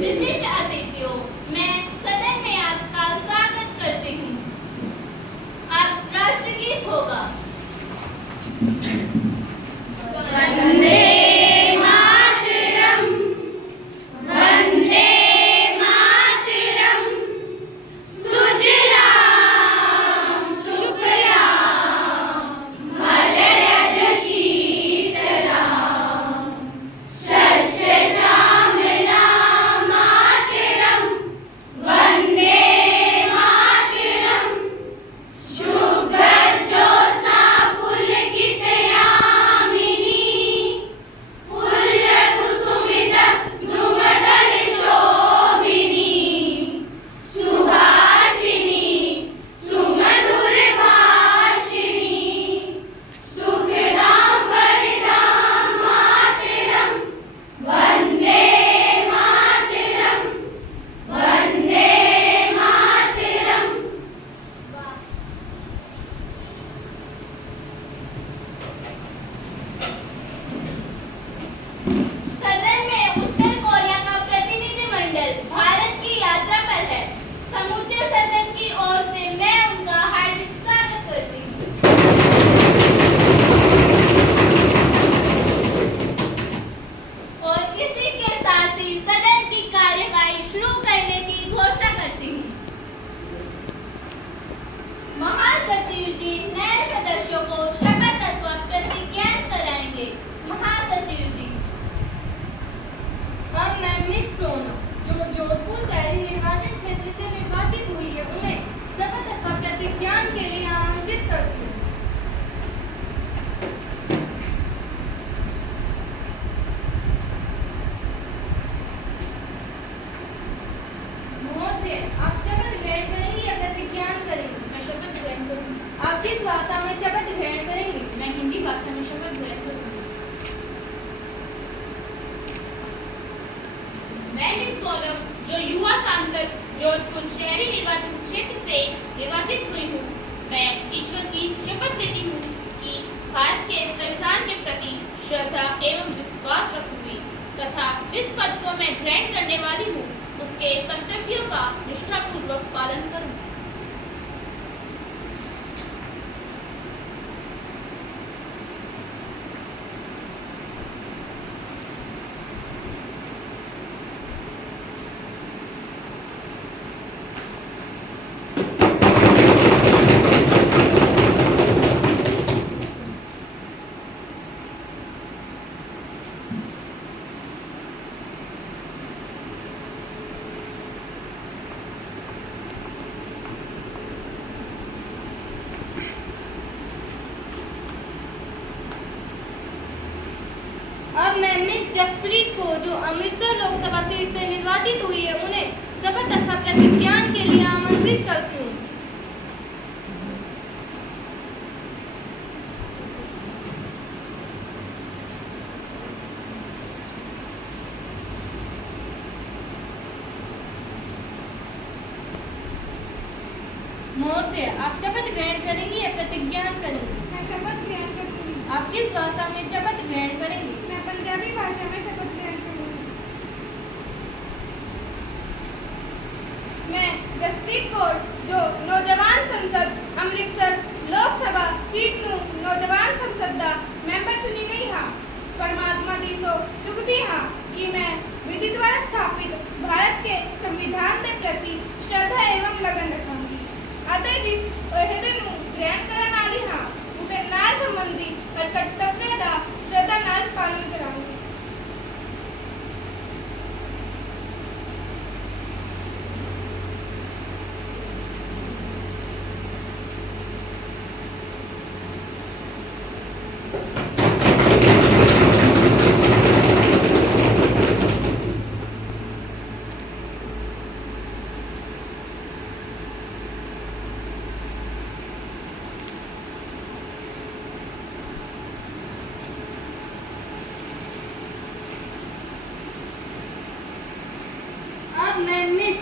विशिष्ट अतिथियों, मैं सदन में आपका स्वागत करती हूँ। अब राष्ट्रगीत होगा। वंदे मातरम, वंदे मातरम, सुजलाम सुफलाम मलयज शीतलाम शस्य श्यामलाम मातरम, वंदे मातरम, शुभ्रज्योत्स्ना पुलकितयामिनी, फुल्लकुसुमित ध्रुवदलशोभिनी, सुभाषिणी सुमधुरभाषिणी, सुखदां वरदां मातरं, वन्दे मातरं, वन्दे मातरं। सदन में उत्तर कोरिया का प्रतिनिधिमंडल भारत की यात्रा पर है। समूचे सदन की ओर से मैं उनका हार्दिक स्वागत करती हूँ। और इसी के साथ ही सदन की कार्यवाही शुरू करने की घोषणा करती हूँ। महासचिव जी नए सदस्यों को शपथ अथवा प्रतिज्ञा कराएंगे। महासचिव जी। अब मैं मिस सोना जो जोधपुर शहरी निर्वाचन क्षेत्र से निर्वाचित हुई है उन्हें शपथ अथवा प्रतिज्ञान के लिए आमंत्रित करती हूँ। महोदय, आप शपथ ग्रहण करेंगी या प्रतिज्ञान करेंगी? मैं शपथ ग्रहण करूंगी। आप किस भाषा में शपथ ग्रहण करेंगी? मैं हिंदी भाषा में शपथ ग्रहण करूंगी। मैं मिस सौरभ जो युवा सांसद जोधपुर शहरी निर्वाचन क्षेत्र से निर्वाचित हुई हूँ, मैं ईश्वर की शपथ लेती हूँ कि भारत के संविधान के प्रति श्रद्धा एवं विश्वास रखूंगी तथा जिस पद को मैं ग्रहण करने वाली हूँ उसके कर्तव्यों का निष्ठापूर्वक पालन करूंगी। अब मैं मिस जसप्रीत को जो अमृतसर लोकसभा सीट से निर्वाचित हुई है उन्हें शपथ अथवा प्रतिज्ञान के लिए आमंत्रित करती हूँ। महोदय, आप शपथ ग्रहण करेंगी या प्रतिज्ञान करेंगी? मैं शपथ ग्रहण करूंगी। आप किस भाषा में शपथ ग्रहण करेंगी? मैं पंजाबी भाषा में शपथ ग्रहण करूंगी। मैं जसप्रीत कौर जो नौजवान संसद अमृतसर लोकसभा सीट ਨੂੰ नौजवान संसद ਦਾ ਮੈਂਬਰ ਚੁਣੀ ਗਈ ਹਾਂ। परमात्मा ਦੀ ਸੋ ਚੁੱਕਦੀ ਹਾਂ कि मैं विधि द्वारा स्थापित भारत के संविधान के प्रति श्रद्धा एवं लगन रखांगी ਅਤੇ ਜਿਸ ਅਹੁਦੇ ਨੂੰ ਗ੍ਰਹਿਣ ਕਰਨ ਵਾਲੀ ਹਾਂ ਉਹਦੇ ਨਾਲ ਸੰਬੰਧੀ ਹਰ ਕਰਤੱਵ ਦਾ श्रद्धा ਨਾਲ ਪਾਲਣ ਕਰਾਂਗੀ। अब मैं मिस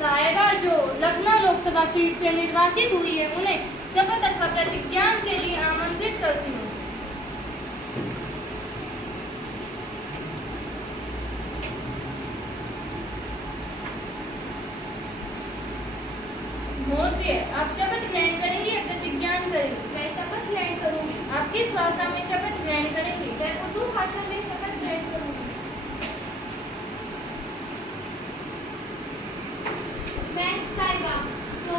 साहिबा जो लखनऊ लोकसभा सीट से निर्वाचित हुई है उन्हें शपथ अथवा प्रतिज्ञान के लिए आमंत्रित करती हूँ। महोदय, आप शपथ ग्रहण करेंगी या प्रतिज्ञान करेंगी? मैं शपथ ग्रहण करूंगी। आप किस भाषा में शपथ ग्रहण करेंगी? मैं उर्दू भाषा में शपथ ग्रहण करूंगी। मैं साहिबा, जो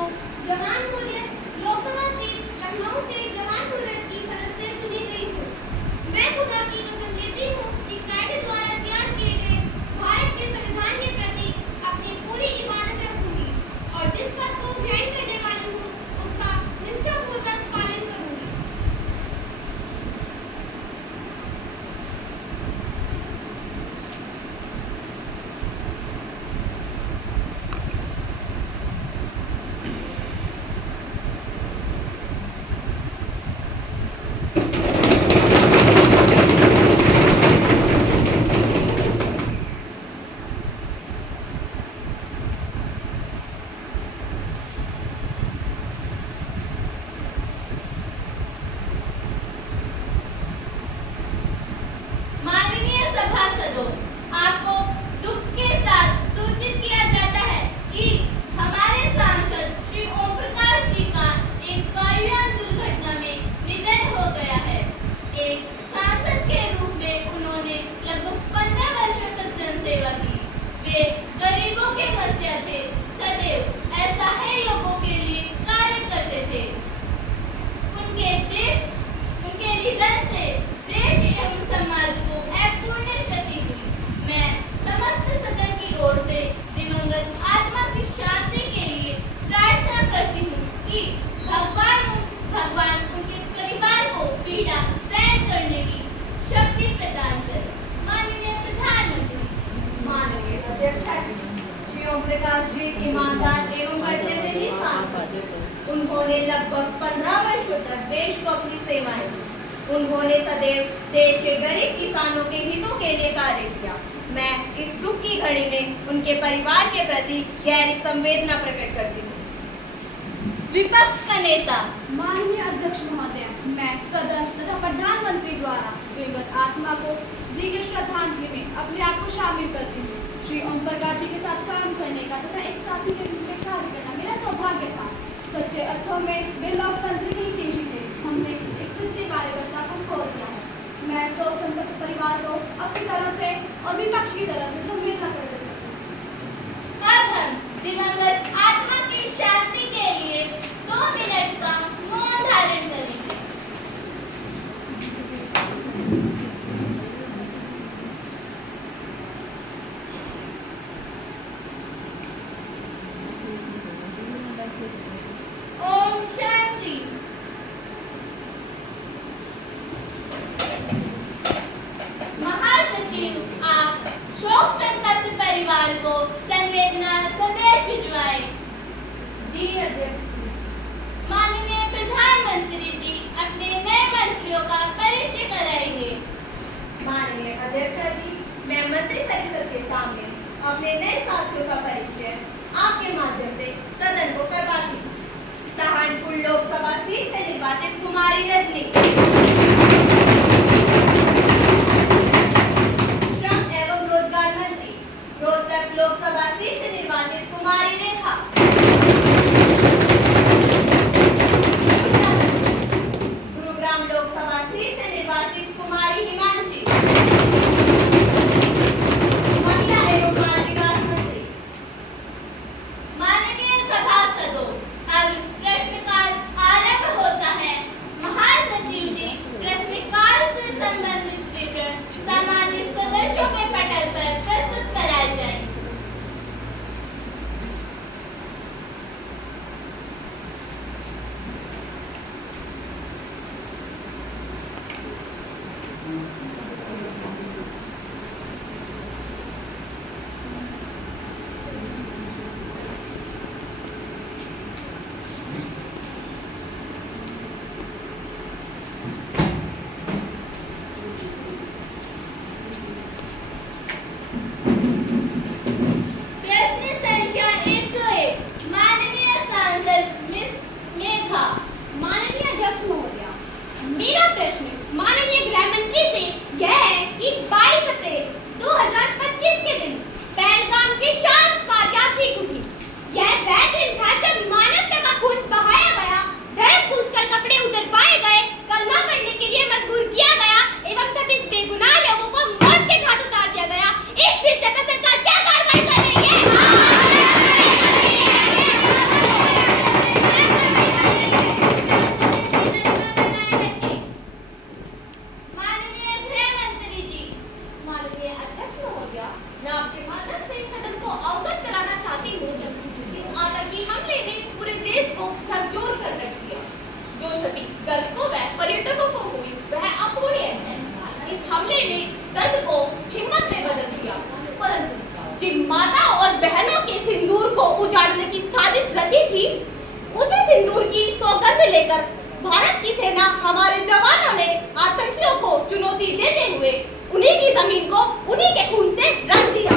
जवान हुर्रियत लोकसभा सीट लखनऊ से जवान हुर्रियत की सदस्य चुनी गई हूँ, मैं खुदा की कसम लेती हूँ कि कायदे द्वारा तैयार किए गए भारत के संविधान के प्रति अपनी पूरी ईमानत रखूंगी और जिस पद को ग्रहण करने वाली हूँ उसका निष्ठापूर्वक पालन करूंगी। माननीय सभासदों, आपको दुख के साथ सूचित किया जाता है कि हमारे सांसद श्री ओम प्रकाश जी का एक वायुयान दुर्घटना में निधन हो गया है। एक सांसद के रूप में उन्होंने लगभग 15 वर्षों तक जनसेवा की। वे गरीबों के मसीहा थे, सदैव असहाय लोगों के लिए कार्य करते थे। उनके निधन से देश एवं समाज को अपूर्णीय क्षति हुई। मैं समस्त सदन की ओर से दिवंगत आत्मा की शांति के लिए प्रार्थना करती हूँ कि भगवान उनके परिवार को पीड़ा सहन करने की शक्ति प्रदान करे। माननीय प्रधानमंत्री। माननीय अध्यक्षा जी, श्री ओम प्रकाश जी ईमानदार एवं कर्तव्यनिष्ठ सांसद। उन्होंने लगभग 15 वर्षों तक देश को अपनी सेवाएं दी। उन्होंने सदैव देश के गरीब किसानों के हितों के लिए कार्य किया। मैं इस दुख की घड़ी में उनके परिवार के प्रति गहरी संवेदना प्रकट करती हूँ। विपक्ष का नेता। माननीय अध्यक्ष महोदय, मैं सदन तथा प्रधानमंत्री द्वारा दिवंगत आत्मा को दी गई श्रद्धांजलि में अपने आप को शामिल करती हूँ। श्री ओम प्रकाश जी के साथ काम करने का तथा एक साथी के रूप में कार्य करना मेरा सौभाग्य था। सच्चे अर्थों में वे लोकतंत्र के हितैषी थे। हमने एक सच्चे कार्यकर्ता को खो दिया है। मैं शोक संतप्त परिवार को अपनी तरफ से और विपक्ष की तरफ से संवेदना प्रकट करती हूँ। अब हम दिवंगत आत्मा की शांति के लिए 2 मिनट का मौन धारण करेंगे। ओम शांति। महासचिव, आप शोक संतप्त परिवार को संवेदना संदेश भिजवाए। जी अध्यक्ष। माननीय प्रधानमंत्री जी अपने नए मंत्रियों का परिचय कराएंगे। माननीय अध्यक्षा जी, मैं मंत्री परिषद के सामने अपने नए साथियों का परिचय आपके माध्यम से सदन को करवाती हूँ। सहारनपुर लोकसभा सीट से निर्वाचित कुमारी रजनी। श्रम एवं रोजगार मंत्री रोहतक लोकसभा सीट से निर्वाचित कुमारी रेखा। गुरुग्राम लोकसभा सीट से निर्वाचित कुमारी हिमांशी। महिला एवं बाल विकास मंत्री। माननीय सभासदों, अब प्रश्नकाल आरंभ होता है। महासचिव जी प्रश्नकाल से संबंधित विवरण सामान्य सदस्यों के पटल पर प्रस्तुत कराए जाएं। वह दिन था जब मानव मैं आपके माध्यम से सदन को अवगत कराना चाहती हूँ इस आतंकी हमले ने पूरे देश को झकझोर कर रख दिया। जो क्षति दर्शकों व पर्यटकों को हुई वह अपूर्णीय है। इस हमले ने दर्द को हिम्मत में बदल दिया, परंतु जिन माता और बहनों के सिंदूर को उजाड़ने की साजिश रची थी, उसी सिंदूर की सौगंध लेकर भारत की सेना हमारे जवानों ने आतंकियों को चुनौती देते हुए उन्हीं की जमीन को उन्हीं के खून से रंग दिया।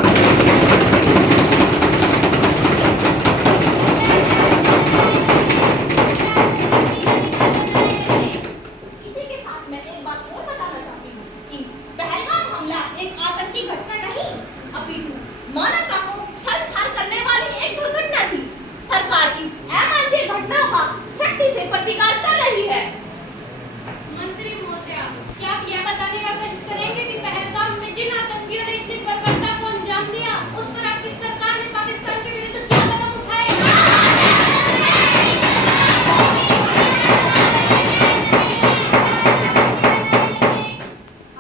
इसी के साथ मैं एक बात और बताना चाहती हूँ कि पहलगाम हमला एक आतंकी घटना नहीं, अपितु मानवता को शर्मसार करने वाली एक दुर्घटना थी। सरकार इस अमानवीय घटना का शक्ति से प्रतिकार कर रही है। मंत्री महोदय, क्या आप यह बताने का कष्ट करेंगे कि पहलगाम में जिन आतंकियों ने इतनी बर्बरता को अंजाम दिया, उस पर आपकी सरकार ने पाकिस्तान के विरुद्ध क्या कदम उठाए?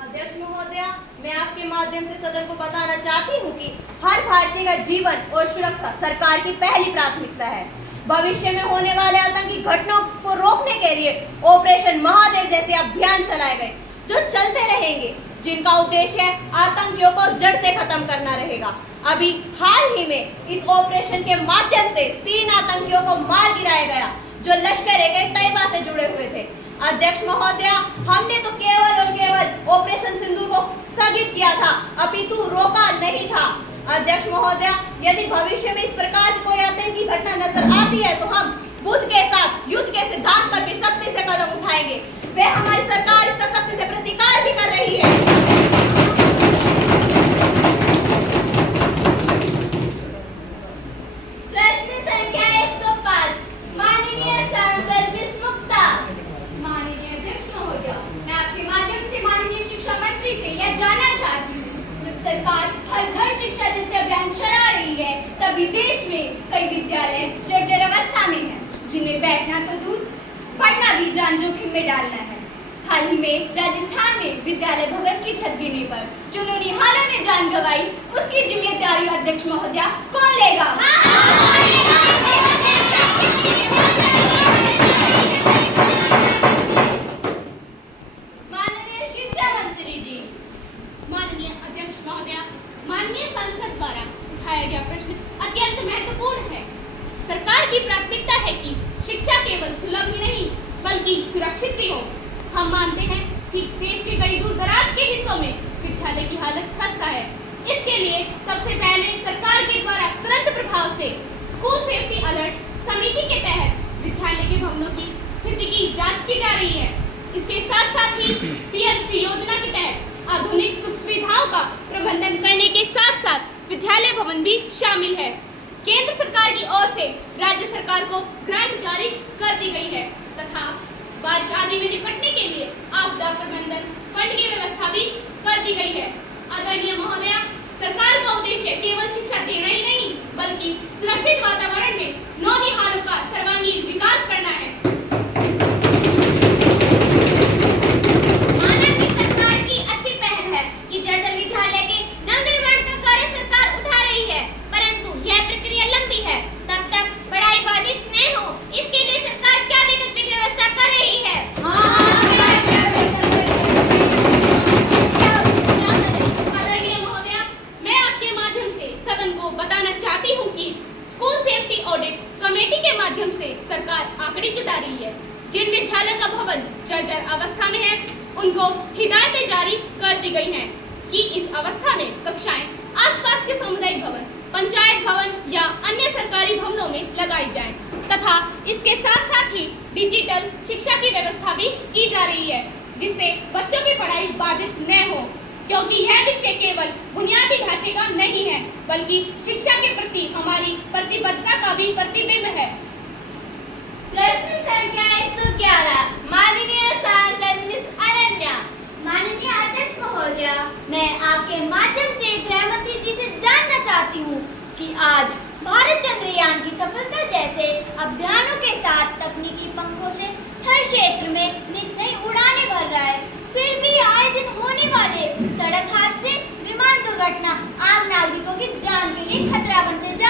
अध्यक्ष महोदया, मैं आपके माध्यम से सदन को बताना चाहती हूँ कि हर भारतीय का जीवन और सुरक्षा सरकार की पहली प्राथमिकता है। भविष्य में होने वाले आतंकी घटनाओं को रोकने के लिए ऑपरेशन महादेव जैसे अभियान चलाए गए, जो चलते रहेंगे, जिनका उद्देश्य आतंकियों को जड़ से खत्म करना रहेगा। अभी हाल ही में इस ऑपरेशन के माध्यम से 3 आतंकियों को मार गिराया गया, जो लश्कर-ए-तैयबा से जुड़े हुए थे। अध्यक्ष महोदया, हमने तो केवल और केवल ऑपरेशन सिंदूर को स्थगित किया था, अपितु रोका नहीं था। अध्यक्ष महोदया, यदि भविष्य में इस प्रकार की कोई आतंकी घटना नजर आती है तो हम बुद्ध के साथ युद्ध के सिद्धांत पर भी सख्ती से कदम उठाएंगे। वे हमारी सरकार इसका सख्ती से प्रतिकार भी कर रही है। प्रश्न संख्या 105, माननीय सांसद विस्मुक्ता। माननीय अध्यक्ष महोदय, मैं आपके माध्यम से माननीय शिक्षा मंत्री से यह जानना चाहती हूँ, जब सरकार हर घर शिक्षा जैसे अभियान चला रही है, तभी देश में कई विद्यालय जर्जर अवस्था में हैं, जिनमें बैठना तो दूर, पढ़ना भी जान जोखिम में डालना है। हाल ही में राजस्थान में विद्यालय भवन की छत गिरने पर जिन्होंने हालों में जान गंवाई, उसकी जिम्मेदारी अध्यक्ष महोदया कौन लेगा? माननीय शिक्षा मंत्री जी। माननीय अध्यक्ष महोदया, माननीय संसद द्वारा उठाया गया प्रश्न अत्यंत महत्वपूर्ण है। सरकार की प्राथमिकता है कि शिक्षा केवल सुलभ ही नहीं बल्कि सुरक्षित भी हो। हम मानते हैं कि देश के कई दूर दराज के हिस्सों में विद्यालय की हालत खस्ता है। इसके लिए सबसे पहले सरकार के द्वारा तुरंत प्रभाव से स्कूल सेफ्टी अलर्ट समिति के तहत विद्यालय के भवनों की स्थिति की जांच की जा रही है। इसके साथ साथ ही पीएमसी योजना के तहत आधुनिक सुख सुविधाओं का प्रबंधन करने के साथ साथ विद्यालय भवन भी शामिल है। केंद्र सरकार की ओर से राज्य सरकार को ग्रांट जारी कर दी गई है तथा बारिश आदि में निपटने के लिए आपदा प्रबंधन फंड की व्यवस्था भी कर दी गई है। आदरणीय महोदया, सरकार का उद्देश्य केवल शिक्षा देना ही नहीं बल्कि सुरक्षित वातावरण में नौनिहालों का सर्वांगीण विकास करना है। माना कि सरकार की अच्छी पहल है कि जर्जर विद्यालय के नवनिर्माण का कार्य सरकार उठा रही है, परंतु यह प्रक्रिया लंबी है। तब तक पढ़ाई बाधित न हो, इसके लिए सरकार क्या वैकल्पिक व्यवस्था कर रही है? आदरणीय महोदया, मैं आपके माध्यम से सदन को बताना चाहती हूँ कि स्कूल सेफ्टी ऑडिट कमेटी के माध्यम से सरकार आंकड़े जुटा रही है। जिन विद्यालयों का भवन जर्जर अवस्था में है, उनको हिदायतें जारी कर दी गई हैं कि इस अवस्था में कक्षाएं आसपास के सामुदायिक भवन, पंचायत भवन या अन्य सरकारी भवनों में लगाई जाएं तथा इसके साथ साथ ही डिजिटल शिक्षा की व्यवस्था भी की जा रही है, जिससे बच्चों की पढ़ाई बाधित न हो, क्योंकि यह विषय केवल बुनियादी ढांचे का नहीं है बल्कि शिक्षा के प्रति हमारी प्रतिबद्धता का भी प्रतिबिंब है। प्रश्न संख्या 111, माननीय सांसद मिस अनन्या। माननीय अध्यक्ष महोदया, मैं आपके माध्यम से गृह मंत्री जी से जानना चाहती हूँ कि आज भारत चंद्रयान की सफलता जैसे अभियानों के साथ तकनीकी पंखों से हर क्षेत्र में नित नई उड़ानें भर रहा है, फिर भी आए दिन होने वाले सड़क हादसे, विमान दुर्घटना आम नागरिक खतरा बनते